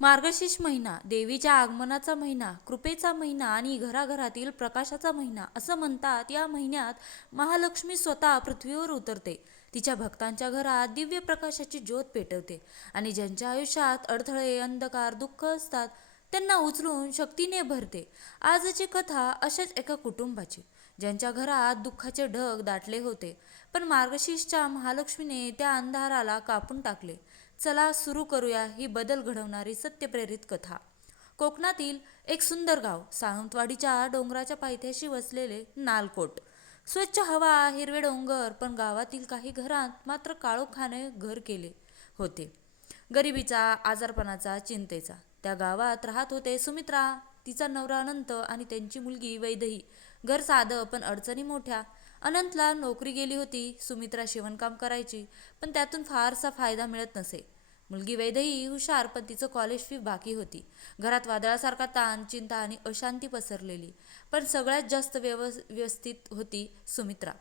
मार्गशीर्ष महिना देवीच्या आगमनाचा महिना कृपेचा महिना आणि घराघरातील प्रकाशाचा महिना असं म्हणतात. या महिन्यात महालक्ष्मी स्वतः पृथ्वीवर उतरते. तिच्या भक्तांच्या घरात दिव्य प्रकाशाची ज्योत पेटवते आणि ज्यांच्या आयुष्यात अडथळे अंधकार दुःख असतात त्यांना उचलून शक्तीने भरते. आजची कथा अशाच एका कुटुंबाची ज्यांच्या घरात दुःखाचे ढग दाटले होते पण मार्गशीर्षच्या महालक्ष्मीने त्या अंधाराला कापून टाकले. चला सुरू करूया ही बदल घडवणारी सत्यप्रेरित कथा. कोकणातील एक सुंदर गाव सावंतवाडीच्या डोंगराच्या पायथ्याशी वसलेले नालकोट. स्वच्छ हवा हिरवे डोंगर पण गावातील काही घरांत मात्र काळोखाने घर केले होते. गरिबीचा आजारपणाचा चिंतेचा. त्या गावात राहत होते सुमित्रा. तिचा नवरा अनंत आणि त्यांची मुलगी वैदही. घर साधं पण अडचणी मोठ्या. अनंतला नोकरी गेली होती सुमित्रा शिवणकाम करायची पण त्यातून फारसा फायदा मिळत नसे. मुलगी वैदही हुशार पण तिचं कॉलेज फी बाकी होती. घरात वादळासारखा ताण चिंता आणि अशांती पसरलेली. पण सगळ्यात जास्त व्यव व्यवस्थित होती सुमित्रा.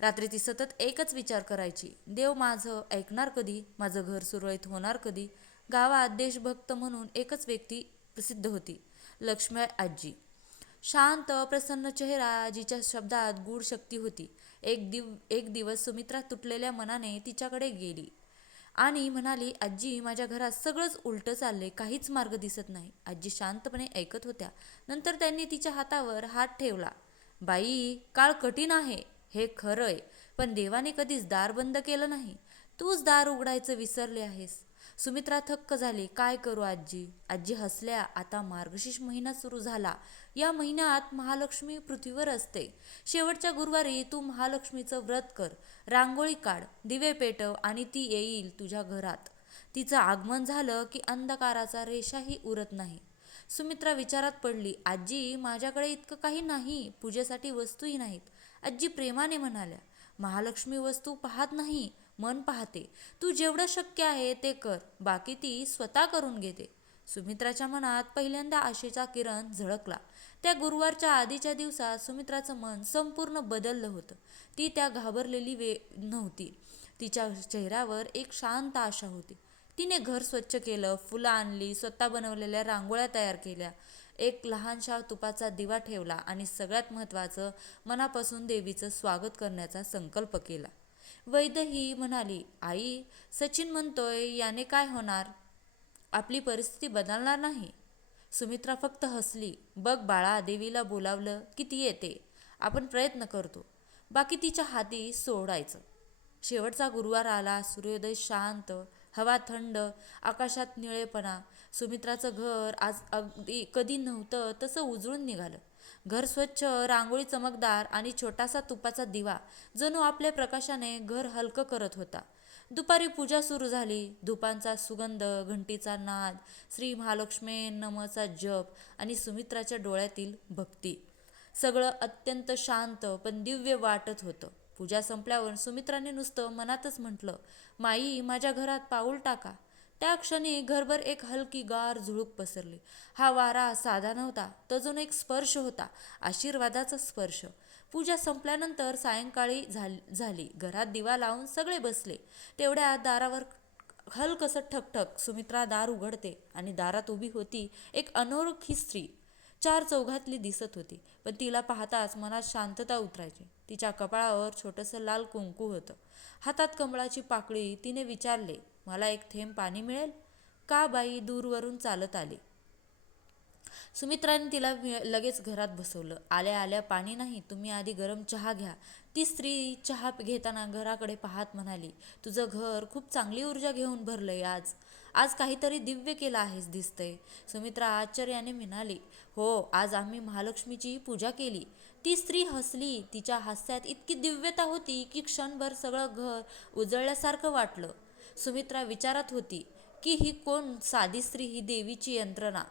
रात्री ती सतत एकच विचार करायची. देव माझं ऐकणार कधी? माझं घर सुरळीत होणार कधी? गावात देशभक्त म्हणून एकच व्यक्ती प्रसिद्ध होती लक्ष्मी आजी. शांत प्रसन्न चेहरा जिच्या शब्दात गूढ शक्ती होती. एक दिव एक दिवस सुमित्रा तुटलेल्या मनाने तिच्याकडे गेली आणि म्हणाली आजी माझ्या घरात सगळंच उलटं चाललंय काहीच मार्ग दिसत नाही. आजी शांतपणे ऐकत होत्या. नंतर त्यांनी तिच्या हातावर हात ठेवला. बाई काळ कठीण आहे हे खरंय पण देवाने कधीच दार बंद केलं नाही. तूच दार उघडायचं विसरले आहेस. सुमित्रा थक्क झाली. काय करू आजी? आजी हसल्या. आता मार्गशीर्ष महिना सुरू झाला. या महिन्यात महालक्ष्मी पृथ्वीवर असते. शेवटच्या गुरुवारी तू महालक्ष्मीचं व्रत कर. रांगोळी काढ. दिवे पेटव आणि ती येईल तुझ्या घरात. तिचं आगमन झालं की अंधकाराचा रेषाही उरत नाही. सुमित्रा विचारात पडली. आजी माझ्याकडे इतकं काही नाही. पूजेसाठी वस्तूही नाहीत. आजी प्रेमाने म्हणाल्या. महालक्ष्मी वस्तू पाहत नाही. मन पाहते. तू जेवढं शक्य आहे ते कर. बाकी ती स्वतः करून घेते. सुमित्राच्या मनात पहिल्यांदा आशेचा किरण झळकला. त्या गुरुवारच्या आधीच्या दिवसात सुमित्राचं मन संपूर्ण बदललं होतं. ती त्या घाबरलेली वे नव्हती. तिच्या चेहऱ्यावर एक शांत आशा होती. तिने घर स्वच्छ केलं फुलं आणली स्वतः बनवलेल्या रांगोळ्या तयार केल्या. एक लहानशा तुपाचा दिवा ठेवला आणि सगळ्यात महत्त्वाचं मनापासून देवीचं स्वागत करण्याचा संकल्प केला. वैद्य ही म्हणाली आई सचिन म्हणतोय याने काय होणार? आपली परिस्थिती बदलणार नाही. सुमित्रा फक्त हसली. बघ बाळा देवीला बोलावलं की ती येते. आपण प्रयत्न करतो. बाकी तिच्या हाती सोडायचं. शेवटचा गुरुवार आला. सूर्योदय शांत हवा थंड आकाशात निळेपणा. सुमित्राचं घर आज अगदी कधी नव्हतं तसं उजळून निघालं. घर स्वच्छ रांगोळी चमकदार आणि छोटासा तुपाचा दिवा जणू आपल्या प्रकाशाने घर हलकं करत होता. दुपारी पूजा सुरू झाली. धुपांचा सुगंध घंटीचा नाद श्री महालक्ष्मी नमचा जप आणि सुमित्राच्या डोळ्यातील भक्ती. सगळं अत्यंत शांत पण दिव्य वाटत होतं. पूजा संपल्यावर सुमित्राने नुसतं मनातच म्हटलं माई माझ्या घरात पाऊल टाका. त्या क्षणी घरभर एक हलकी गार झुळूक पसरली. हा वारा साधा नव्हता तजून एक स्पर्श होता आशीर्वादाचा स्पर्श. पूजा संपल्यानंतर सायंकाळी झाली घरात दिवा लावून सगळे बसले. तेवढ्या दारावर हलकसं ठकठक सुमित्रा दार उघडते आणि दारात उभी होती एक अनोळखी स्त्री. चार चौघातली दिसत होती. पण तिला पाहताच मनात शांतता उतरायची. तिच्या कपाळावर छोटंसं लाल कुंकू होतं. हातात कमळाची पाकळी तिने विचारले मला एक थेंब पाणी मिळेल? का बाई दूरवरून चालत आली? सुमित्राने तिला लगेच घरात बसवलं. आल्या आल्या पाणी नाही. तुम्ही आधी गरम चहा घ्या. ती स्त्री चहा घेताना घराकडे पाहत म्हणाली तुझं घर खूप चांगली ऊर्जा घेऊन भरलंय आज. आज काहीतरी दिव्य केलं आहेस दिसतंय. सुमित्रा आश्चर्याने म्हणाली हो आज आम्ही महालक्ष्मीची पूजा केली. ती स्त्री हसली. तिच्या हास्यात इतकी दिव्यता होती की क्षणभर सगळं घर उजळल्यासारखं वाटलं. सुमित्रा विचारत होती की ही कोण? साधी स्त्री ही देवीची यंत्रणा.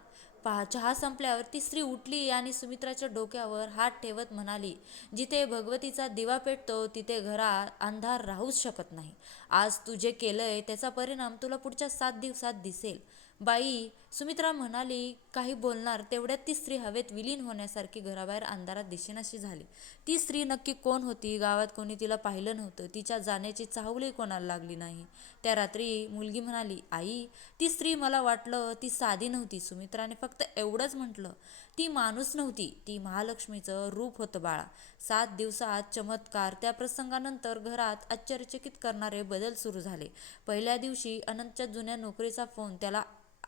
पहा चहा संपल्यावर ती स्त्री उठली आणि सुमित्राच्या डोक्यावर हात ठेवत म्हणाली जिथे भगवतीचा दिवा पेटतो तिथे घरात अंधार राहूच शकत नाही. आज तू जे केलंय त्याचा परिणाम तुला पुढच्या सात दिवसात दिसेल. बाई सुमित्रा म्हणाली काही बोलणार तेवढ्यात ती स्त्री हवेत विलीन होण्यासारखी घराबाहेर अंधारात दिसेनाशी झाली. ती स्त्री नक्की कोण होती? गावात कोणी तिला पाहिलं नव्हतं. तिच्या जाण्याची चाहुलही कोणाला लागली नाही. त्या रात्री मुलगी म्हणाली आई ती स्त्री मला वाटलं ती साधी नव्हती. सुमित्राने फक्त एवढंच म्हटलं. ती माणूस नव्हती. ती महालक्ष्मीचं रूप होतं बाळा. सात दिवसात चमत्कार. त्या प्रसंगानंतर घरात आश्चर्यचकित करणारे बदल सुरू झाले. पहिल्या दिवशी अनंतच्या जुन्या नोकरीचा फोन त्याला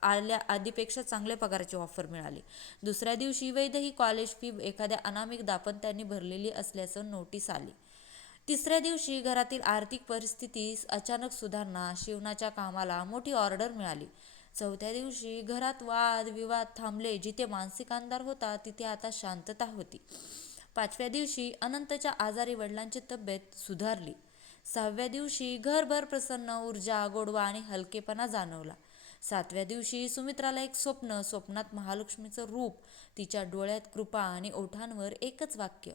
आल्या आधीपेक्षा चांगल्या पगाराची ऑफर मिळाली. दुसऱ्या दिवशी वैध ही कॉलेज फी एखाद्या अनामिक दाम्पत्याने भरलेली असल्याचं नोटीस आली. तिसऱ्या दिवशी घरातील आर्थिक परिस्थिती अचानक सुधारणा शिवणाच्या कामाला मोठी ऑर्डर मिळाली. चौथ्या दिवशी घरात वाद विवाद थांबले जिथे मानसिक अंधार होता तिथे आता शांतता होती. पाचव्या दिवशी अनंतच्या आजारी वडिलांची तब्येत सुधारली. सहाव्या दिवशी घरभर प्रसन्न ऊर्जा गोडवा आणि हलकेपणा जाणवला. सातव्या दिवशी सुमित्राला एक स्वप्न स्वप्नात महालक्ष्मीचं रूप तिच्या डोळ्यात कृपा आणि ओठांवर एकच वाक्य.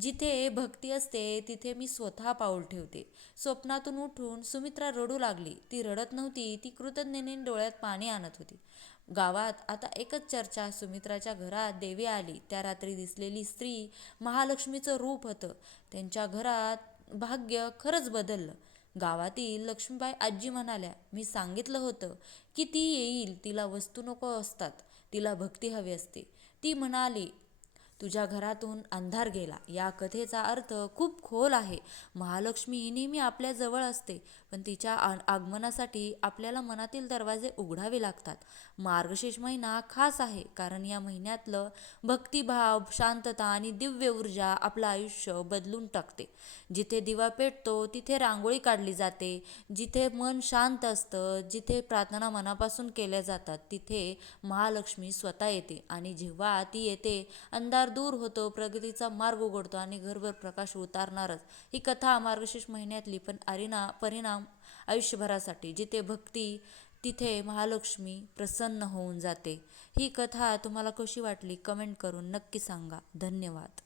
जिथे भक्ती असते तिथे मी स्वतः पाऊल ठेवते. स्वप्नातून उठून सुमित्रा रडू लागली. ती रडत नव्हती ती कृतज्ञतेने डोळ्यात पाणी आणत होती. गावात आता एकच चर्चा सुमित्राच्या घरात देवी आली. त्या रात्री दिसलेली स्त्री महालक्ष्मीचं रूप होतं. त्यांच्या घरात भाग्य खरंच बदललं. गावातील लक्ष्मीबाई आजी म्हणाल्या मी सांगितलं होतं की ती येईल तिला वस्तू नको असतात तिला भक्ती हवी असते. ती म्हणाली तुझ्या घरातून अंधार गेला. या कथेचा अर्थ खूप खोल आहे. महालक्ष्मी ही नेहमी आपल्या जवळ असते. पण तिच्या आ आगमनासाठी आपल्याला मनातील दरवाजे उघडावे लागतात. मार्गशीर्ष महिना खास आहे कारण या महिन्यातलं भक्तिभाव शांतता आणि दिव्य ऊर्जा आपलं आयुष्य बदलून टाकते. जिथे दिवा पेटतो तिथे रांगोळी काढली जाते. जिथे मन शांत असतं जिथे प्रार्थना मनापासून केल्या जातात तिथे महालक्ष्मी स्वतः येते आणि जेव्हा ती येते अंधार दूर होतो प्रगतीचा मार्ग उघडतो आणि घरभर प्रकाश उतारणारच. ही कथा मार्गशीर्ष महिन्यातली पण अरिना परिणाम आयुष्यभरासाठी जिथे भक्ती तिथे महालक्ष्मी प्रसन्न होऊन जाते. ही कथा तुम्हाला कशी वाटली? कमेंट करून नक्की सांगा. धन्यवाद.